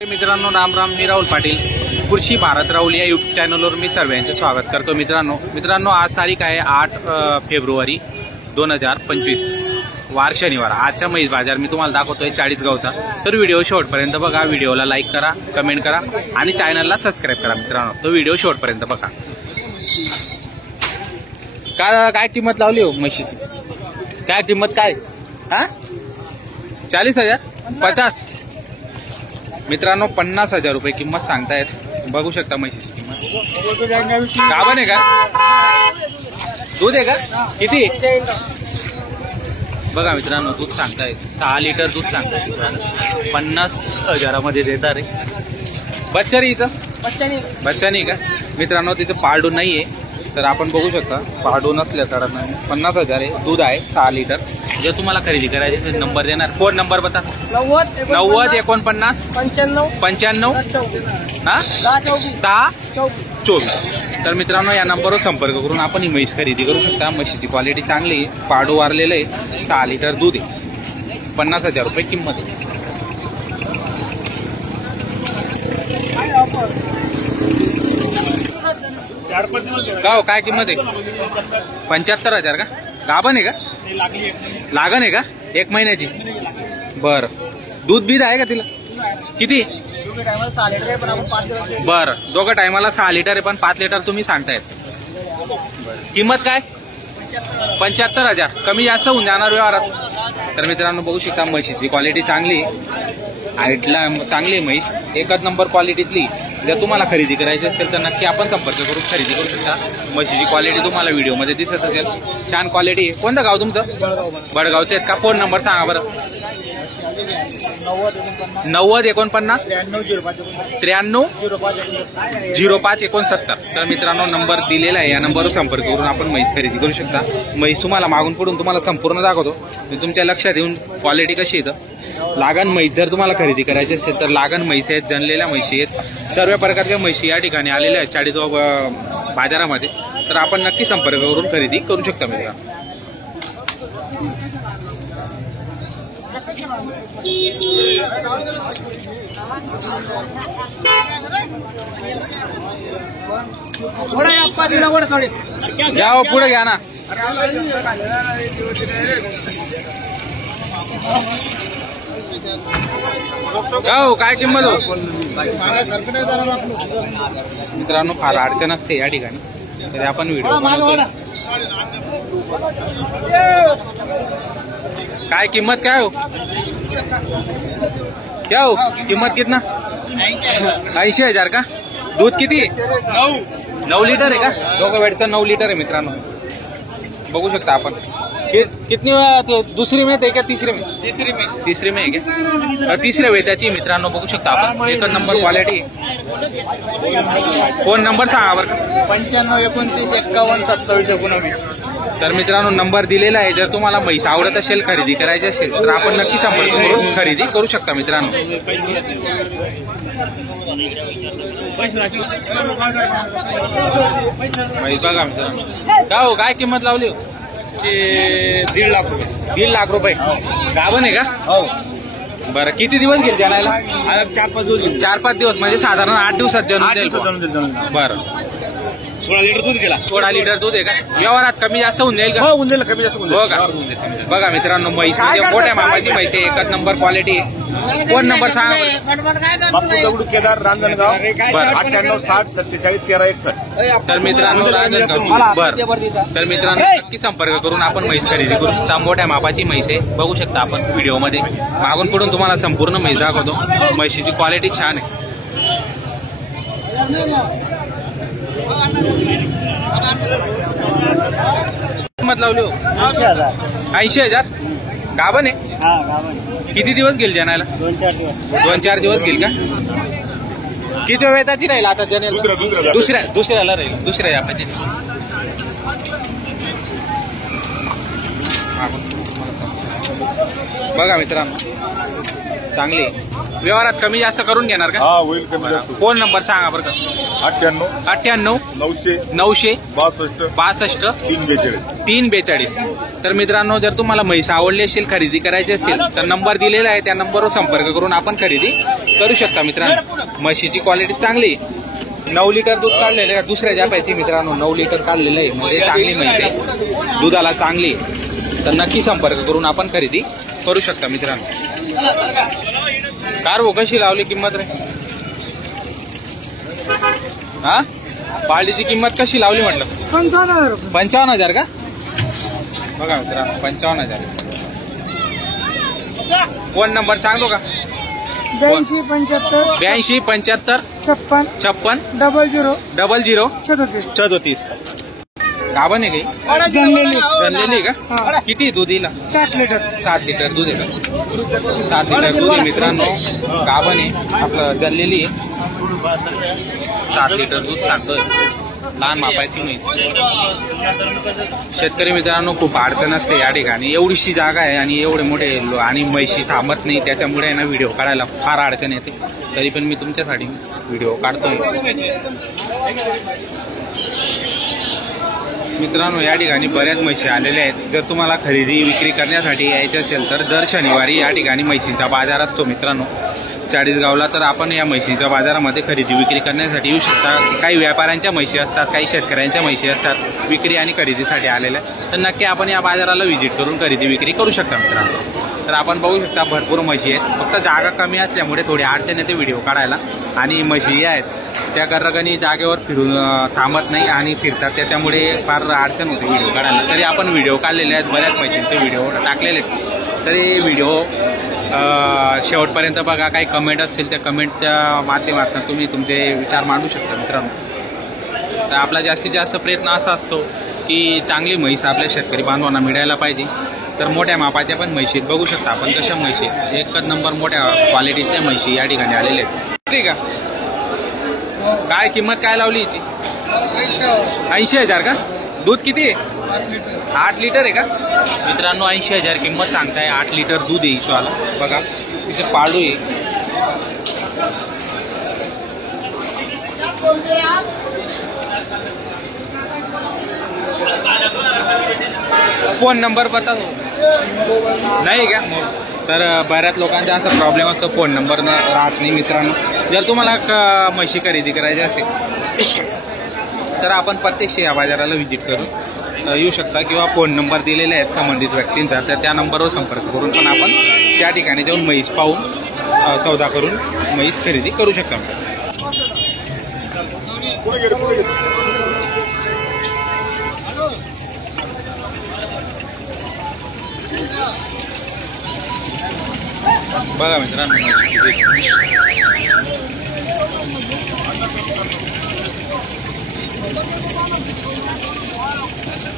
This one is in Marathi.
मित्रांनो राम राम, मी राहुल पाटील कृषी भारत राहुल या यूट्यूब चॅनलवर मी सर्वांचे स्वागत करतो। मित्रांनो आज तारीख आहे 8 फेब्रुवारी 2025 वार शनिवार। आजचा म्हैस बाजार मी तुम्हाला दाखवतोय चाळीसगावचा। तर व्हिडिओ शेवटपर्यंत बघा, व्हिडिओला लाईक करा, कमेंट करा आणि चॅनलला सबस्क्राईब करा। मित्रांनो तो व्हिडिओ शेवटपर्यंत बघा। काय किंमत लावली हो म्हशीची? काय किंमत काय? 40,000 50 मित्रांनो 50,000 रुपये किंमत सांगतायत। बघू शकता म्हशीची किंमत। गाभण आहे का? दूध आहे का? किती? बघा मित्रांनो दूध सांगताय 6 लिटर दूध सांगताय। 50,000 मध्ये देतात रे। बच्चा रे हिचं? बच्चा नाही का मित्रांनो? तिचं पारडू नाहीये, तर आपण बघू शकता पारडू नसल्या तर 50,000 आहे। दूध आहे 6 लिटर। जर तुम्हाला खरेदी करायची असेल नंबर देणार। फोन नंबर बता। 90 49 95 1024। तर मित्रांनो या नंबरवर संपर्क करून आपण ही म्हैस खरेदी करू शकता। म्हशीची क्वालिटी चांगली आहे, पारडू वारलेलं आहे, 6 लिटर दूध आहे, 50,000 रुपये किंमत आहे। गाव काय किंमत आहे? 75,000 का? गाभण आहे का? लागण आहे का? 1 महिन्याची? बर दूध बीज आहे का तिला? किती? बर दोघं टायमाला 6 लिटर आहे, पण 5 लिटर तुम्ही सांगतायत। किंमत काय? 75,000। कमी जास्त होऊन जाणार व्यवहारात। तर मित्रांनो बघू शकता म्हशीची क्वालिटी चांगली, हाईटला चांगली आहे म्हैस, एकच नंबर क्वालिटीतली। जर तुम्हाला खरेदी करायची असेल तर नक्की आपण संपर्क करून खरेदी करू शकता। म्हशीची क्वालिटी तुम्हाला व्हिडिओमध्ये दिसत असेल, छान क्वालिटी आहे। कोणतं गाव तुमचं? बडगावचे आहेत का? फोन नंबर सांगा बरं। 90 49 93 05 69। तर मित्रांनो नंबर दिलेला आहे, या नंबरवर संपर्क करून आपण म्हैस खरेदी करू शकता। म्हैस तुम्हाला मागून पुढून तुम्हाला संपूर्ण दाखवतो, तुमच्या लक्षात येऊन क्वालिटी कशी येतं। लागण म्हैस जर तुम्हाला खरेदी करायची असेल तर लागण म्हैस आहेत, जनलेल्या म्हैशी आहेत, सर्व प्रकारच्या म्हैशी या ठिकाणी आलेल्या आहेत चाळीसगाव बाजारामध्ये। तर आपण नक्की संपर्क करून खरेदी करू शकता मित्रांनो। जाओ पुढे घ्या ना। गाव काय किंमत हो? मित्रांनो फार अडचण असते या ठिकाणी, तर आपण व्हिडिओ बनवतोय। काय किंमत काय हो? क्या हो किंमत कितना? 80,000 का? दूध किती? 9 लिटर आहे का? दोघं वेळचं 9 लिटर आहे मित्रांनो, बघू शकता आपण। कितनी दुसरी में थे क्या? तीसरी में है क्या? तिसऱ्या वेताची मित्रांनो बघू शकता आपण, एक नंबर क्वालिटी। फोन नंबर सांगा बरं। 95 29 51 27 19। तर मित्रांनो नंबर दिलेला आहे, जर तुम्हाला म्हैस आवडत असेल, खरेदी करायची असेल तर आपण नक्की संपर्क करून खरेदी करू शकता मित्रांनो। म्हैस बघा मित्रांनो। काय किंमत लावली? 1.5 लाख रुपये। 1.5 लाख रुपये। गाभण आहे का? हो। बरं किती दिवस गेले जाणायला? 4-5 दिवस। 4-5 दिवस म्हणजे साधारण 8 दिवसात जन्म देईल। बरं 16 लिटर दूध गेला। 16 लिटर दूध आहे का? व्यवहारात कमी जास्त होऊन जाईल का? हो होऊन जाईल, कमी जास्त होऊन हो का? जाईल। बघा मित्रांनो म्हैस म्हणजे मोठ्या मापाची म्हैस आहे, एकच नंबर क्वालिटी। फोन नंबर सांगा। बापू दगडू केदार रांजणगाव। बरं 98 60 47 13 61। तर मित्रांनो बरं, तर मित्रांनो नक्की संपर्क करून आपण म्हैस खरेदी करू। मोठ्या मापाची म्हैस आहे, बघू शकता आपण व्हिडिओमध्ये। मागून पुढून तुम्हाला संपूर्ण म्हैस दाखवतो। म्हशीची क्वालिटी छान आहे। किंमत लावली हो? 80,000। गाभण आहे? किती दिवस गेल जनायला? 2-4 दिवस गेल का? किती वेताची राहील आता जनेल? दुसऱ्याला राहील, दुसऱ्या यापाची। बघा मित्रांनो चांगली व्यवहारात कमी जास्त करून घेणार का? हा होईल कमी जास्त. फोन नंबर सांगा बरं का. 98 98 900 900 62 62 342. 342. तर मित्रांनो, जर तुम्हाला म्हैस आवडली असेल, खरेदी करायची असेल तर नंबर दिलेला आहे, त्या नंबरवर संपर्क करून आपण खरेदी करू शकता. मित्रांनो, म्हशीची क्वालिटी चांगली, 9 लिटर दूध काढलेलं आहे. दुसऱ्या जापायची मित्रांनो 9 लिटर काढलेलं आहे, म्हणजे चांगली म्हैस आहे, दुधाला चांगली आहे. तर नक्की संपर्क करून आपण खरेदी करू शकता. मित्रांनो, कार हो कशी लावली किंमत रे? हा, पाळीची किंमत कशी लावली म्हटलं? 55,000 रुपये. 55,000 का? बघा मित्रांनो, 55,000. फोन नंबर सांगतो का? 82 75 82 75 56 56 00 00 37. 34. गाभण आहे काही? जनलेली का? हा. किती दूध येईल? 7 लिटर. 7 लिटर दूध आहे का? 7 लिटर दूध आहे मित्रांनो, गाभण आहे, आपलं जनलेली आहे. 7 लिटर दूध सांगतोय, लहान मापायची म्हैस. शेतकरी मित्रांनो, खूप अडचण असते या ठिकाणी. एवढीशी जागा आहे आणि एवढे मोठे आणि म्हैशी थांबत नाही, त्याच्यामुळे ना व्हिडिओ काढायला फार अडचण येते. तरी पण मी तुमच्यासाठी व्हिडिओ काढतोय. मित्रांनो, या ठिकाणी बऱ्याच म्हशी आलेल्या आहेत. जर तुम्हाला खरेदी विक्री करण्यासाठी यायचे असेल तर दर शनिवारी या ठिकाणी म्हशींचा बाजार असतो. मित्रांनो, चाळीसगावला. तर आपण या म्हशींच्या बाजारामध्ये खरेदी विक्री करण्यासाठी येऊ शकता. काही व्यापाऱ्यांच्या म्हशी असतात, काही शेतकऱ्यांच्या म्हशी असतात विक्री आणि खरेदीसाठी आलेल्या. तर नक्की आपण या बाजाराला व्हिजिट करून खरेदी विक्री करू शकता. मित्रांनो, तर आपण बघू शकता भरपूर म्हशी आहेत, फक्त जागा कमी असल्यामुळे थोडी अडचण येते व्हिडिओ काढायला. आणि म्हशी आहेत त्या गर्रगणी जागेवर फिरून थांबत नाही आणि फिरतात, त्याच्यामुळे फार अडचण होते व्हिडिओ काढायला. तरी आपण व्हिडिओ काढलेले आहेत, बऱ्याच म्हशींचे व्हिडिओ टाकलेले आहेत. तरी व्हिडिओ शेवटपर्यंत बघा. काही कमेंट असतील त्या कमेंटच्या माध्यमातून तुम्ही तुमचे विचार मांडू शकता. मित्रांनो, तर आपला जास्तीत जास्त प्रयत्न असा असतो की चांगली म्हैस आपल्या शेतकरी बांधवांना मिळायला पाहिजे. तर मोठ्या मापाच्या पण म्हशी बघू शकता आपण कशा म्हशी, एकच नंबर मोठ्या क्वालिटीच्या म्हशी या ठिकाणी आलेल्या आहेत. ठीक आहे, काय किंमत काय लावली हिची? 80,000 का? दूध किती आहे? 8 लिटर आहे का? मित्रांनो, 80,000 किंमत सांगताय. 8 लिटर दूध आहे हिचं. बघा, तिचे पाळू आहे. फोन नंबर बता नाही का? तर बऱ्याच लोकांचा असा प्रॉब्लेम असतो, फोन नंबर राहत नाही. मित्रांनो, जर तुम्हाला म्हशी खरेदी करायची असेल तर आपण प्रत्यक्ष या बाजाराला व्हिजिट करून येऊ शकता, किंवा फोन नंबर दिलेले आहेत संबंधित व्यक्तींचा, तर त्या नंबरवर संपर्क करून पण आपण त्या ठिकाणी जाऊन म्हैस पाहून सौदा करून म्हैस खरेदी करू शकता. बघा मित्रांनो,